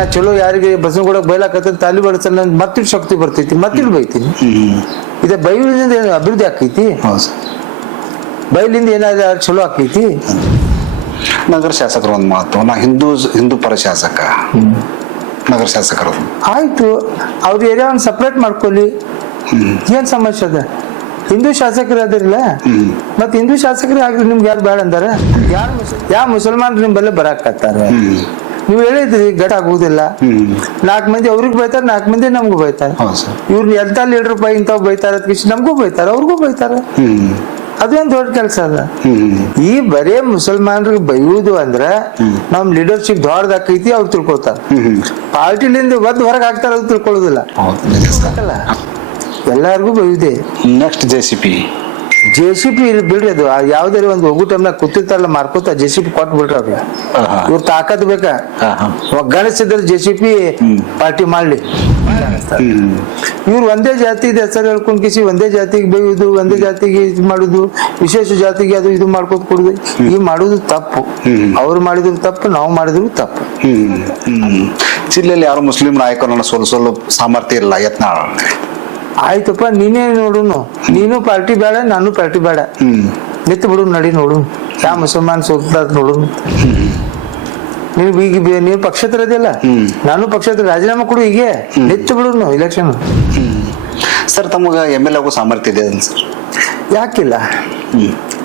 ನಾ ಚಲೋ ಯಾರಿಗೆ ಬಸವನ ಕೂಡ ಬೈಲಾಕತ್ತ ತಾಲಿ ಬಡಿಸ ನನ್ ಮತ್ತಿಡ್ ಶಕ್ತಿ ಬರ್ತೈತಿ ಮತ್ತಿಡ್ ಬೈತೀನಿ. ಇದ ಬೈಲಿಂದ ಏನು ಅಭಿವೃದ್ಧಿ ಆಕೈತಿ? ಬೈಲಿಂದ ಏನಾದ್ರು ಚಲೋ ಆಕೈತಿ? ನಗರ ಶಾಸಕರು ಒಂದ್ ಮಾತು, ನಾ ಹಿಂದೂ ಪರ ಶಾಸಕ, ನಗರ ಶಾಸಕರು ಆಯ್ತು, ಅವ್ರ ಏರಿಯಾವನ್ನು ಸಪ್ರೇಟ್ ಮಾಡ್ಕೊಳ್ಳಿ, ಏನ್ ಸಮಸ್ಯೆ ಅದ? ಹಿಂದೂ ಶಾಸಕರು ಅದಿರಲ್ಲ, ಮತ್ ಹಿಂದೂ ಶಾಸಕರೇ ಆಗ್ಲಿ, ನಿಮ್ಗೆ ಯಾರು ಬೇಡ ಅಂದಾರ? ಯಾವ ಮುಸಲ್ಮಾನ್ರು ನಿಮ್ ಬರಾಕತ್ತಾರ? ನೀವು ಹೇಳಿದ್ರಿ ಗಟ್ ಆಗುವುದಿಲ್ಲ, 4 ಮಂದಿ ಅವ್ರಿಗೆ ಬೈತಾರ, 4 ಮಂದಿ ನಮ್ಗೂ ಬೈತಾರ. ಇವ್ರನ್ನ ಎಂತ ಲೀಡರ್ ಬೈ ಇಂತಾವ್ ಬೈತಾರ, ನಮ್ಗೂ ಬೈತಾರ, ಅವ್ರಿಗೂ ಬೈತಾರ. ಅದೇನ್ ದೊಡ್ಡ ಕೆಲಸ ಅದ? ಈ ಬರೇ ಮುಸಲ್ಮಾನ್ರಿಗೆ ಬೈಯುವುದು ಅಂದ್ರ ನಮ್ ಲೀಡರ್ಶಿಪ್ ದೊಡ್ಡದಾಕೈತಿ ಅವ್ರು ತಿಳ್ಕೊತಾರ. ಪಾರ್ಟಿಲಿಂದ ಒದ್ ಹೊರಗೆ ಹಾಕ್ತಾರ, ಅದು ತಿಳ್ಕೊಳ್ಳೋದಿಲ್ಲ. ಎಲ್ಲಾರ್ಗು ಬೈಯುದೇ. ನೆಕ್ಸ್ಟ್ JCP ಬಿಡ್ರಿ, ಅದು ಯಾವ್ದಾರ ಒಂದು ಹೋಗು ಟೈಮ್ನಾಗ ಕೂತಿರ್ತಾರಲ್ಲ ಮಾರ್ಕೋತ, JCP ಕೊಟ್ಟು ಬಿಡ್ರಿ. ಅವ್ರಿಗೆ ಇವ್ರ ತಾಕತ್ ಬೇಕಾ? ಒಗ್ಗಣಿಸಿದ್ರೆ JCP ಪಾರ್ಟಿ ಮಾಡ್ಲಿ. ಇವ್ರು ಒಂದೇ ಜಾತಿದ ಹೆಸರು ಹೇಳ್ಕೊಂಡ್ ಕಿಸಿ ಒಂದೇ ಜಾತಿಗೆ ಬೈಯುದು, ಒಂದೇ ಜಾತಿಗೆ ಇದು ಮಾಡುದು, ವಿಶೇಷ ಜಾತಿಗೆ ಅದು ಇದು ಮಾಡ್ಕೊತ ಕೊಡುದು, ಈ ಮಾಡುದು ತಪ್ಪು. ಅವ್ರು ಮಾಡಿದ್ರು ತಪ್ಪು, ನಾವು ಮಾಡಿದ್ರು ತಪ್ಪು. ಜಿಲ್ಲೆಯಲ್ಲಿ ಯಾರು ಮುಸ್ಲಿಂ ನಾಯಕರನ್ನ ಸೋಲಿಸಲು ಸಾಮರ್ಥ್ಯ ಇಲ್ಲ ಯತ್ನಾಳ. ಆಯ್ತಪ್ಪ, ನೀನೇ ನೋಡುನು, ನೀನು ಪಾರ್ಟಿ ಬೇಡ, ನಾನು ಪಾರ್ಟಿ ಬೇಡ, ನಿಂತು ಬಿಡು, ನಡಿ ನೋಡು ಯಾವ ಮುಸಲ್ಮಾನ್ ಸೋಲ್ತಾರ ನೋಡು. ನೀವು ಪಕ್ಷೇತರ ಇದೆಯಲ್ಲ, ನಾನು ಪಕ್ಷೇತರ, ರಾಜೀನಾಮೆ ಕೊಡು, ಹೀಗೆ ನಿಂತು ಬಿಡು ಇಲೆಕ್ಷನ್. ಸರ್, ತಮಗ MLA ಆಗೋ ಸಾಮರ್ಥ್ಯ ಇದೆ ಸರ್? ಯಾಕಿಲ್ಲ?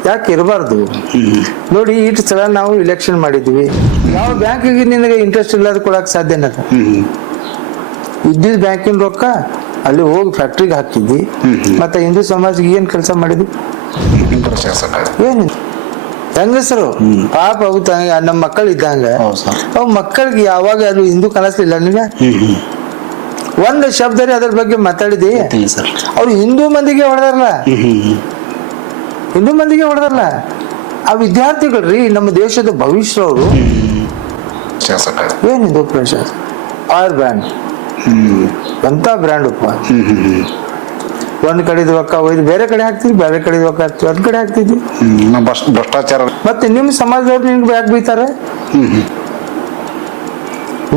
ಯಾಕೆ ಇರಬಾರ್ದು? ನೋಡಿ, ಇಷ್ಟು ಸಲ ನಾವು ಇಲೆಕ್ಷನ್ ಮಾಡಿದ್ವಿ, ಯಾವ ಬ್ಯಾಂಕಿಗೆ ನಿನಗೆ ಇಂಟ್ರೆಸ್ಟ್ ಇಲ್ಲದ ಕೊಡಕ್ ಸಾಧ್ಯನ? ಇದ್ದಿದ್ ಬ್ಯಾಂಕಿನ ರೊಕ್ಕ ಅಲ್ಲಿ ಹೋಗಿ ಫ್ಯಾಕ್ಟ್ರಿಗೆ ಹಾಕಿದ್ವಿ, ಮತ್ತೆ ಹಿಂದೂ ಸಮಾಜಕ್ಕೆ ಏನ್ ಕೆಲಸ ಮಾಡಿದ್ವಿ? ಏನ್ ಹೆಂಗಸರು ಪಾಪ ನಮ್ಮ ಮಕ್ಕಳು ಇದ್ದಂಗ, ಅವ್ ಮಕ್ಕಳಿಗೆ ಯಾವಾಗ ಅದು ಹಿಂದೂ ಕನಸ್ಲಿಲ್ಲ ನಿನಗೆ? ಒಂದ್ ಶಬ್ದ ಅದ್ರ ಬಗ್ಗೆ ಮಾತಾಡಿದಿ? ಅವ್ರು ಹಿಂದೂ ಮಂದಿಗೆ ಹೊಡೆದಾರಲ್ಲ, ಹಿಂದೂ ಮಂದಿಗೆ ಹೊಡೆದಾರಲ್ಲ. ಆ ವಿದ್ಯಾರ್ಥಿಗಳ್ರಿ, ನಮ್ಮ ದೇಶದ ಭವಿಷ್ಯ. ಅವರು ಏನಿದು ಪ್ರಶಾಸ ಆರ್ ಬ್ರ್ಯಾಂಡ್, ಎಂತ ಬ್ರ್ಯಾಂಡ್ ಅಪ್ಪ. ಒಂದ್ ಕಡೆದ ರೊಕ್ಕ ಒಯ್ದು ಬೇರೆ ಕಡೆ ಹಾಕ್ತಿದ್ವಿ, ಬೇರೆ ಕಡೆ ರೊಕ್ಕ ಹಾಕ್ತಿವಿ, ಒಂದ್ ಕಡೆ ಹಾಕ್ತಿದ್ವಿ. ಭ್ರಷ್ಟಾಚಾರ. ಮತ್ತೆ ನಿಮ್ ಸಮಾಜದವ್ರು ನಿಮ್ಗೆ ಯಾಕೆ ಬೈತಾರೆ?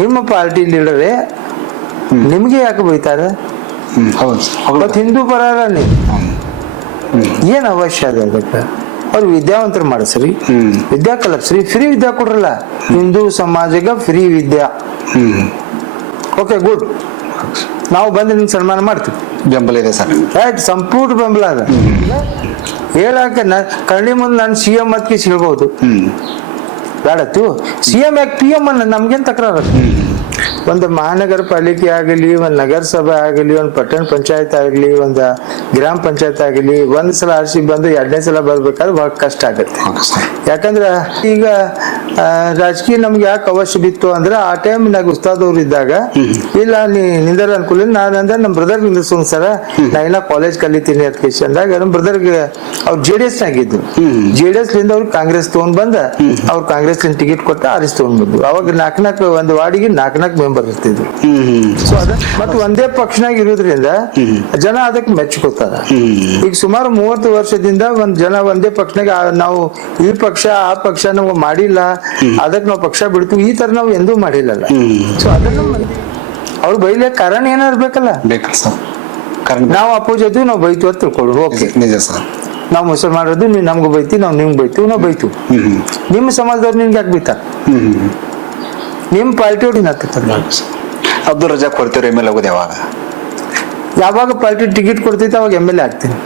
ನಿಮ್ಮ ಪಾರ್ಟಿ ಲೀಡರೇ ನಿಮ್ಗೆ ಯಾಕೆ ಬೈತಾರೆ? ಮತ್ ಹಿಂದೂ ಪರಾರ ಏನ್ ಅವಶ್ಯ ಅದ ಅದಕ್ಕೆ? ಅವ್ರು ವಿದ್ಯಾವಂತರು ಮಾಡಿಸ್ರಿ, ವಿದ್ಯಾ ಕಲಪ್ಸ್ರಿ, ಫ್ರೀ ವಿದ್ಯಾ ಕೊಡ್ರಲ್ಲ. ಹಿಂದೂ ಸಮಾಜಕ್ಕೆ ಫ್ರೀ ವಿದ್ಯಾ. Okay, good. ನಾವು ಬಂದು ನಿಮ್ಗೆ ಸನ್ಮಾನ ಮಾಡ್ತೀವಿ. ಬೆಂಬಲ ಇದೆ ಸರ್? ಆಯ್ತು, ಸಂಪೂರ್ಣ ಬೆಂಬಲ ಅದ. ಹೇಳಾಕ ಕಣ್ಣಿ ಮುಂದೆ ನಾನು CM ಅದಕ್ಕೆ ಹೇಳ್ಬಹುದು, ಬೇಡತ್ತು CM ಯಾಕೆ PM ಅನ್ನ ನಮ್ಗೇನ್ ತಕರಾರ? ಒಂದು ಮಹಾನಗರ ಪಾಲಿಕೆ ಆಗಲಿ, ಒಂದ್ ನಗರಸಭೆ ಆಗಲಿ, ಒಂದ್ ಪಟ್ಟಣ ಪಂಚಾಯತ್ ಆಗಲಿ, ಒಂದ್ ಗ್ರಾಮ ಪಂಚಾಯತ್ ಆಗಲಿ, ಒಂದ್ ಸಲ ಆರ್ಸಿ ಬಂದು 2ನೇ ಸಲ ಬರ್ಬೇಕಾದ್ರೆ ಬಹಳ ಕಷ್ಟ ಆಗತ್ತೆ. ಯಾಕಂದ್ರ ಈಗ ರಾಜಕೀಯ ನಮ್ಗೆ ಯಾಕೆ ಅವಶ್ಯ ಬಿತ್ತು ಅಂದ್ರೆ, ಆ ಟೈಮ್ ನಾಗ ಉಸ್ತಾದವ್ರು ಇದ್ದಾಗ, ಇಲ್ಲ ನಿಂದರ ಅನ್ಕೂಲ, ನಾನಂದ್ರೆ ನಮ್ ಬ್ರದರ್ ನಿಂದಿರ್ಸೋನ್ ಸರ, ನಾ ಇನ್ನ ಕಾಲೇಜ್ ಕಲಿತೀನಿ ಅಂತ ಅಂದಾಗ ನಮ್ ಬ್ರದರ್ಗೆ ಅವ್ರು JDS ನಾಗಿದ್ದು, JDS ಲಿಂದ ಅವ್ರು ಕಾಂಗ್ರೆಸ್ ತಗೊಂಡ್ ಬಂದ, ಅವ್ರು ಕಾಂಗ್ರೆಸ್ ಟಿಕೆಟ್ ಕೊಟ್ಟ ಆರಿಸಿ ತಗೊಂಡ್ ಬಂದ್ರು. ಅವಾಗ 4 ಒಂದು ವಾರ್ಡಿಗೆ 4 ಮೆಂಬರ್ ಇರ್ತಿದ್ರು. ಸೊ ಅದ ಮತ್ತೆ ಒಂದೇ ಪಕ್ಷನಾಗ ಇರೋದ್ರಿಂದ ಜನ ಅದಕ್ಕೆ ಮೆಚ್ಕೋತಾರ. ಈಗ ಸುಮಾರು 30 ವರ್ಷದಿಂದ ಒಂದೇ ಪಕ್ಷನಾಗ ನಾವು ಈ ಪಕ್ಷ ಆ ಪಕ್ಷ ನಾವು ಮಾಡಿಲ್ಲ, ಅದಕ್ಕೆ ನಾವು ಪಕ್ಷ ಬಿಡ್ತೀವಿ, ಈ ತರ ನಾವು ಎಂದೂ ಮಾಡಿಲ್ಲಲ್ಲ. ಸೊ ಅದನ್ನ ಅವ್ರು ಬೈಲಿಕ್ಕೆ ಕಾರಣ ಏನಾರು ಬೇಕಲ್ಲ? ನಾವು ಅಪೋಸ್ ಇದ್ವಿ, ನಾವು ಬೈತು ಅಂತ ತಿಳ್ಕೊಳ್ಳೋದು. ಓಕೆ, ನಿಜ ಸರ್. ನಾವು ಮುಸಲ್ಮಾನರದು, ನೀವ್ ನಮ್ಗೆ ಬೈತಿ, ನಾವು ನಿಮ್ಗೆ ಬೈತೀವಿ, ನಾವು ಬೈತು. ನಿಮ್ಮ ಸಮಾಜದವ್ರು ನಿಮ್ಗೆ ಯಾಕೆ ಬೈತಾರ? ನಿಮ್ ಪಾರ್ಟಿ ಅವ್ರು ಅಬ್ದುಲ್ ರಜಾಕ್ ಕೊಡ್ತೀವಿ MLA ಆಗೋದು ಯಾವಾಗ? ಯಾವಾಗ ಪಾರ್ಟಿ ಟಿಕೆಟ್ ಕೊಡ್ತೈತೆ ಅವಾಗ MLA ಆಗ್ತೀನಿ.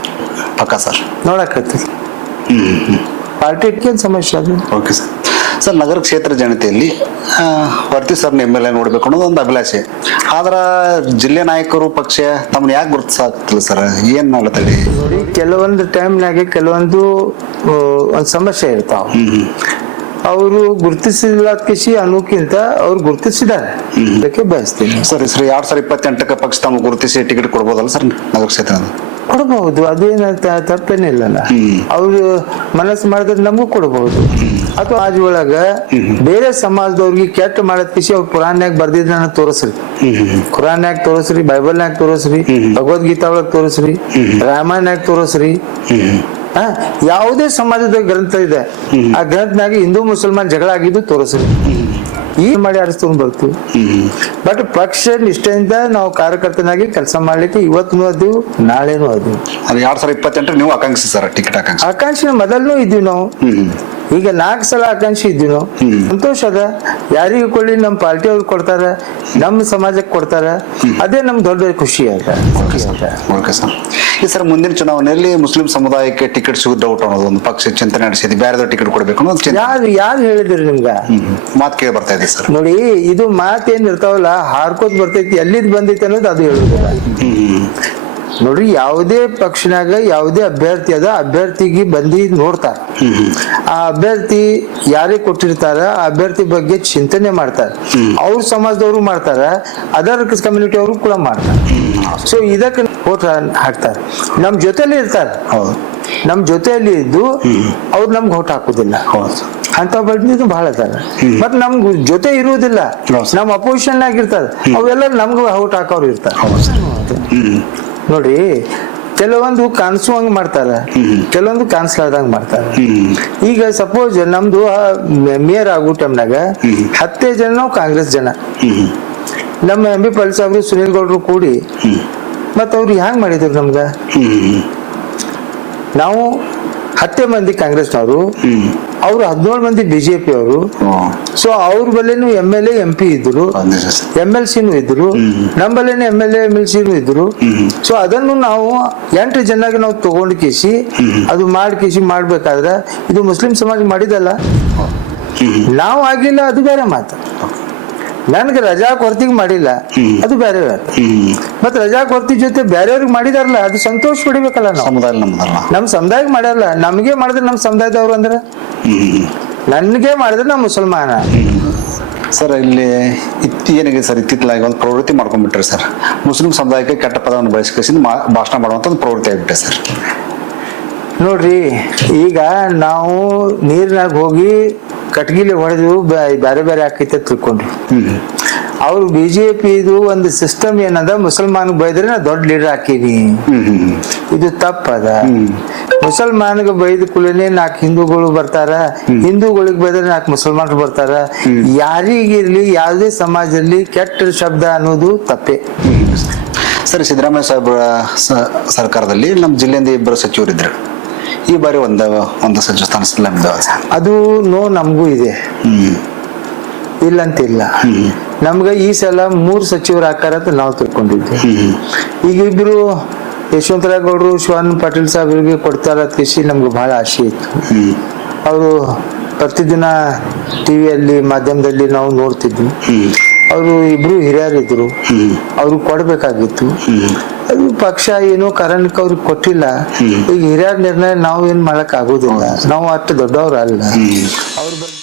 ಪಕ್ಕ ಸರ್? ನೋಡಕತ್ತೀವಿ ಪಾರ್ಟಿ ಏನ್ ಸಮಸ್ಯೆ ಅದು. Okay sir. ಸರ್, ನಗರ ಕ್ಷೇತ್ರ ಜನತೆಯಲ್ಲಿ ವರ್ತಿ ಸರ್ನ MLA ನೋಡ್ಬೇಕು ಅನ್ನೋದು ಒಂದು ಅಭಿಲಾಷೆ. ಆದ್ರ ಜಿಲ್ಲೆ ನಾಯಕರು ಪಕ್ಷ ತಮ್ಮನ್ನ ಯಾಕೆ ಗುರುತಿಸಾಗ್ತಿಲ್ಲ ಸರ್? ಏನ್ ಮಾಡ್ತೇಳಿ? ನೋಡಿ, ಕೆಲವೊಂದು ಟೈಮ್ನಾಗೆ ಕೆಲವೊಂದು ಒಂದ್ ಸಮಸ್ಯೆ ಇರ್ತಾವ. ಅವರು ಗುರುತಿಸಿಲ್ಲ ಕಿಸಿ ಅನ್ನೋಕ್ಕಿಂತ ಅವ್ರು ಗುರುತಿಸಿದ್ದಾರೆ, ಅದಕ್ಕೆ ಬಯಸ್ತೀನಿ. ಸರಿ ಸರ್, 2028ಕ್ಕೆ ಪಕ್ಷ ತಮ್ಮ ಗುರುತಿಸಿ ಟಿಕೆಟ್ ಕೊಡ್ಬೋದಲ್ಲ ಸರ್ ನಗರ ಕ್ಷೇತ್ರ? ಕೊಡಬಹುದು, ಅದೇನ ತಪ್ಪೇನಿಲ್ಲಲ್ಲ. ಅವ್ರು ಮನಸ್ಸು ಮಾಡಿದ್ರೆ ನಮಗೂ ಕೊಡಬಹುದು. ಅಥವಾ ಆಜ್ ಒಳಗ ಬೇರೆ ಸಮಾಜದವ್ರಿಗೆ ಕೆಟ್ಟ ಮಾಡದ್ ಕಿಸಿ ಅವ್ರು ಪುರಾಣ್ಯಾಗ ಬರ್ದಿದ್ರೆ ತೋರಿಸ್ರಿ, ಕುರಾನ್ಯಾಗ ತೋರಿಸ್ರಿ, ಬೈಬಲ್ನಾಗ ತೋರಿಸ್ರಿ, ಭಗವದ್ಗೀತಾ ಒಳಗ್ ತೋರಿಸ್ರಿ, ರಾಮಾಯಣಾಗ ತೋರಿಸ್ರಿ. ಯಾವುದೇ ಸಮಾಜದ ಗ್ರಂಥ ಇದೆ, ಆ ಗ್ರಂಥನಾಗ ಹಿಂದೂ ಮುಸಲ್ಮಾನ್ ಜಗಳ ಆಗಿದ್ದು ತೋರಿಸ್ರಿ. ಈ ಮಾಡಿ ಆರಿಸ್ಕೊಂಡು ಬರ್ತೀವಿ. ಬಟ್ ಪಕ್ಷ ನಿಷ್ಠೆಯಿಂದ ನಾವು ಕಾರ್ಯಕರ್ತನಾಗಿ ಕೆಲಸ ಮಾಡ್ಲಿಕ್ಕೆ ಇವತ್ತು ಅದು ನಾಳೆನೂ ಅದು. ಅದು 2028 ನೀವು ಆಕಾಂಕ್ಷಿ ಸರ್, ಟಿಕೆಟ್ ಆಕಾಂಕ್ಷಿ. ಆಕಾಂಕ್ಷಿ ಮೊದಲೂ ಇದ್ದೀವಿ ನಾವು. ಈಗ 4 ಸಲ ಆಕಾಂಕ್ಷಿ ಇದ್ದೀವಿ ನಾವು. ಸಂತೋಷ ಅದ. ಯಾರಿಗೂ ಕೊಳ್ಳಿ ನಮ್ಮ ಪಾರ್ಟಿ ಅವ್ರು ಕೊಡ್ತಾರ, ನಮ್ಮ ಸಮಾಜಕ್ಕೆ ಕೊಡ್ತಾರ, ಅದೇ ನಮ್ ದೊಡ್ಡ ಖುಷಿ ಅದ. Okay sir. ಈ ಸರ್ ಮುಂದಿನ ಚುನಾವಣೆಯಲ್ಲಿ ಮುಸ್ಲಿಂ ಸಮುದಾಯಕ್ಕೆ ಟಿಕೆಟ್ ಸಿಗೋದು ಡೌಟ್ ಅನ್ನೋದು ಒಂದು ಪಕ್ಷ ಚಿಂತನೆ ನಡೆಸಿದೆ, ಬೇರೆದವ್ರು ಟಿಕೆಟ್ ಕೊಡ್ಬೇಕು ಅನ್ನೋದು ಯಾರು ಹೇಳಿದ್ರಿ ನಿಮ್ಗ? ಮಾತು ಕೇಳಿ ಬರ್ತಾ ಇದೆ ಸರ್. ನೋಡಿ, ಇದು ಮಾತೇನ್ ಇರ್ತಾವಲ್ಲ ಹಾರ್ಕೋತ್ ಬರ್ತೈತಿ, ಎಲ್ಲಿದ್ ಬಂದೈತಿ ಅನ್ನೋದು ಅದು ಹೇಳುದಿಲ್ಲ. ನೋಡ್ರಿ, ಯಾವುದೇ ಪಕ್ಷನಾಗ ಯಾವುದೇ ಅಭ್ಯರ್ಥಿ ಅದ, ಅಭ್ಯರ್ಥಿಗೆ ಬಂದಿ ನೋಡ್ತಾರ. ಆ ಅಭ್ಯರ್ಥಿ ಯಾರೇ ಕೊಟ್ಟಿರ್ತಾರ ಆ ಅಭ್ಯರ್ಥಿ ಬಗ್ಗೆ ಚಿಂತನೆ ಮಾಡ್ತಾರ. ಅವ್ರ ಸಮಾಜದವರು ಮಾಡ್ತಾರ, ಅದರ್ ಕಮ್ಯುನಿಟಿ ಅವರು ಕೂಡ ಮಾಡ್ತಾರ. ಸೊ ಇದಕ್ಕೆ ವೋಟ್ ಹಾಕ್ತಾರ, ನಮ್ ಜೊತೆಲಿ ಇರ್ತಾರ. ನಮ್ ಜೊತೆಯಲ್ಲಿ ಇದ್ದು ಅವ್ರು ನಮ್ಗೆ ವೋಟ್ ಹಾಕುದಿಲ್ಲ ಅಂತ ಬಂದಿದ್ದು ಬಹಳ ಅದಾರ. ಬಟ್ ನಮ್ಗ್ ಜೊತೆ ಇರುವುದಿಲ್ಲ, ನಮ್ ಅಪೋಸಿಷನ್ ಆಗಿರ್ತಾರ, ಅವೆಲ್ಲ ನಮ್ಗೆ ವೋಟ್ ಹಾಕೋರು ಇರ್ತಾರ. ನೋಡಿ, ಕೆಲವೊಂದು ಕಾಣಿಸುವಂಗ ಮಾಡ್ತಾರ, ಕೆಲವೊಂದು ಕಾಣಿಸ್ಲಾರ್ದಂಗ ಮಾಡ್ತಾರ. ಈಗ ಸಪೋಸ್ ನಮ್ದು ಮೇಯರ್ ಆಗೋ ಟೈಮ್ನಾಗ 10 ಜನ ನಾವು ಕಾಂಗ್ರೆಸ್ ಜನ, ನಮ್ಮ ಎಂ ಬಿ ಪಾಲ್ ಸಾಹೇಬ್ರು ಸುನೀಲ್ ಗೌಡ್ರು ಕೂಡಿ ಮತ್ತ ಅವ್ರು ಹ್ಯಾಂಗ್ ಮಾಡಿದ್ರು ನಮ್ಗ? ನಾವು 10 ಮಂದಿ ಕಾಂಗ್ರೆಸ್ನವರು, ಅವ್ರು 17 ಮಂದಿ ಬಿಜೆಪಿ ಅವರು. ಸೊ ಅವ್ರ ಬಲ್ಲೇನು MLA MP ಇದ್ರು, MLC ಇದ್ರು, ನಮ್ಮ ಬಲ್ಲೇನು MLA MLC ಇದ್ರು. ಸೊ ಅದನ್ನು ನಾವು 8 ಜನಗೆ ನಾವು ತಗೊಂಡ್ ಕಿಸಿ ಅದು ಮಾಡ್ಬೇಕಾದ್ರೆ ಇದು ಮುಸ್ಲಿಂ ಸಮಾಜ ಮಾಡಿದಲ್ಲ, ನಾವು ಆಗಿಲ್ಲ, ಅದು ಬೇರೆ ಮಾತು. ನನ್ಗೆ ರಜಾ ಕೊರತಿಗೆ ಮಾಡಿಲ್ಲ, ಅದು ಬೇರೆ. ಮತ್ ರಜಾ ಕೊರತಿ ಜೊತೆ ಬೇರೆಯವ್ರಿಗೆ ಮಾಡಿದಾರಲ್ಲ, ಅದು ಸಂತೋಷ ಪಡಿಬೇಕಲ್ಲ. ನಾವು ನಮ್ ಸಮುದಾಯಕ್ಕೆ ಮಾಡ್ಯಾರಲ್ಲ, ನಮ್ಗೆ ಮಾಡಿದ್ರೆ ನಮ್ ಸಮುದಾಯದವ್ರು ಅಂದ್ರೆ, ನನ್ಗೆ ಮಾಡಿದ್ರೆ ನಮ್ ಮುಸಲ್ಮಾನ. ಸರ್, ಇಲ್ಲಿ ಏನಿದೆ ಸರ್, ಇತ್ತಿತ್ತಲಾಗಿ ಒಂದು ಪ್ರವೃತ್ತಿ ಮಾಡ್ಕೊಂಡ್ಬಿಟ್ರೆ ಸರ್, ಮುಸ್ಲಿಂ ಸಮುದಾಯಕ್ಕೆ ಕೆಟ್ಟ ಪದವನ್ನು ಬಳಸಿ ಭಾಷಣ ಮಾಡುವಂತ ಒಂದು ಪ್ರವೃತ್ತಿ ಆಗ್ಬಿಟ್ಟೆ ಸರ್. ನೋಡ್ರಿ, ಈಗ ನಾವು ನೀರಿನಾಗ ಹೋಗಿ ಕಟ್ಗಿಲಿ ಹೊಡೆದು ಬೇರೆ ಬೇರೆ ಆಕೈತೆ ತಿಳ್ಕೊಂಡ್ರು. ಅವ್ರು ಬಿಜೆಪಿ ಇದು ಒಂದು ಸಿಸ್ಟಮ್ ಏನದ, ಮುಸಲ್ಮಾನ್ ಬೈದ್ರೆ ನಾ ದೊಡ್ಡ ಲೀಡರ್ ಹಾಕೀನಿ, ಇದು ತಪ್ಪದ. ಮುಸಲ್ಮಾನ್ಗೆ ಬೈದ ಕೂಡಲೇ 4 ಹಿಂದೂಗಳು ಬರ್ತಾರ, ಹಿಂದೂಗಳಿಗೆ ಬೈದ್ರೆ 4 ಮುಸಲ್ಮಾನರು ಬರ್ತಾರ. ಯಾರಿಗಿರ್ಲಿ ಯಾವುದೇ ಸಮಾಜದಲ್ಲಿ ಕೆಟ್ಟ ಶಬ್ದ ಅನ್ನೋದು ತಪ್ಪೇ. ಸರ್, ಸಿದ್ದರಾಮಯ್ಯ ಸಾಹೇಬ್ರ ಸರ್ಕಾರದಲ್ಲಿ ನಮ್ಮ ಜಿಲ್ಲೆಯಿಂದ 2 ಸಚಿವರಿದ್ರು. ಈ ಬಾರಿ ಒಂದು ಸಚಿವ ಸ್ಥಾನ ಅದು ನಮಗೂ ಇದೆ, ಇಲ್ಲಂತಿಲ್ಲ. ನಮ್ಗ ಈ ಸಲ 3 ಸಚಿವರು ಹಾಕಾರ ಅಂತ ನಾವು ತಿಳ್ಕೊಂಡಿದ್ವಿ. ಈಗ ಇಬ್ರು ಯಶವಂತರಾವ್ ಗೌಡ್ರು, ಶಿವಾನಂದ ಪಾಟೀಲ್ ಸಾಹೇಬ್ರಿಗೆ ಕೊಡ್ತಾರ ಕೃಷಿ ನಮ್ಗೆ ಬಹಳ ಆಸೆ ಇತ್ತು. ಅವರು ಪ್ರತಿದಿನ ಟಿವಿಯಲ್ಲಿ ಮಾಧ್ಯಮದಲ್ಲಿ ನಾವು ನೋಡ್ತಿದ್ವಿ. ಅವರು ಇಬ್ರು ಹಿರಿಯರಿದ್ರು, ಅವ್ರು ಕೊಡ್ಬೇಕಾಗಿತ್ತು. ಅದು ಪಕ್ಷ ಏನೋ ಕಾರಣಕ್ಕೆ ಅವ್ರಿಗೆ ಕೊಟ್ಟಿಲ್ಲ. ಈಗ ಹಿರಿಯರ ನಿರ್ಣಯ ನಾವು ಏನ್ ಮಾಡಕ್ ಆಗೋದಿಲ್ಲ, ನಾವು ಅಷ್ಟು ದೊಡ್ಡವ್ರ ಅಲ್ಲ. ಅವ್ರ ಬಗ್ಗೆ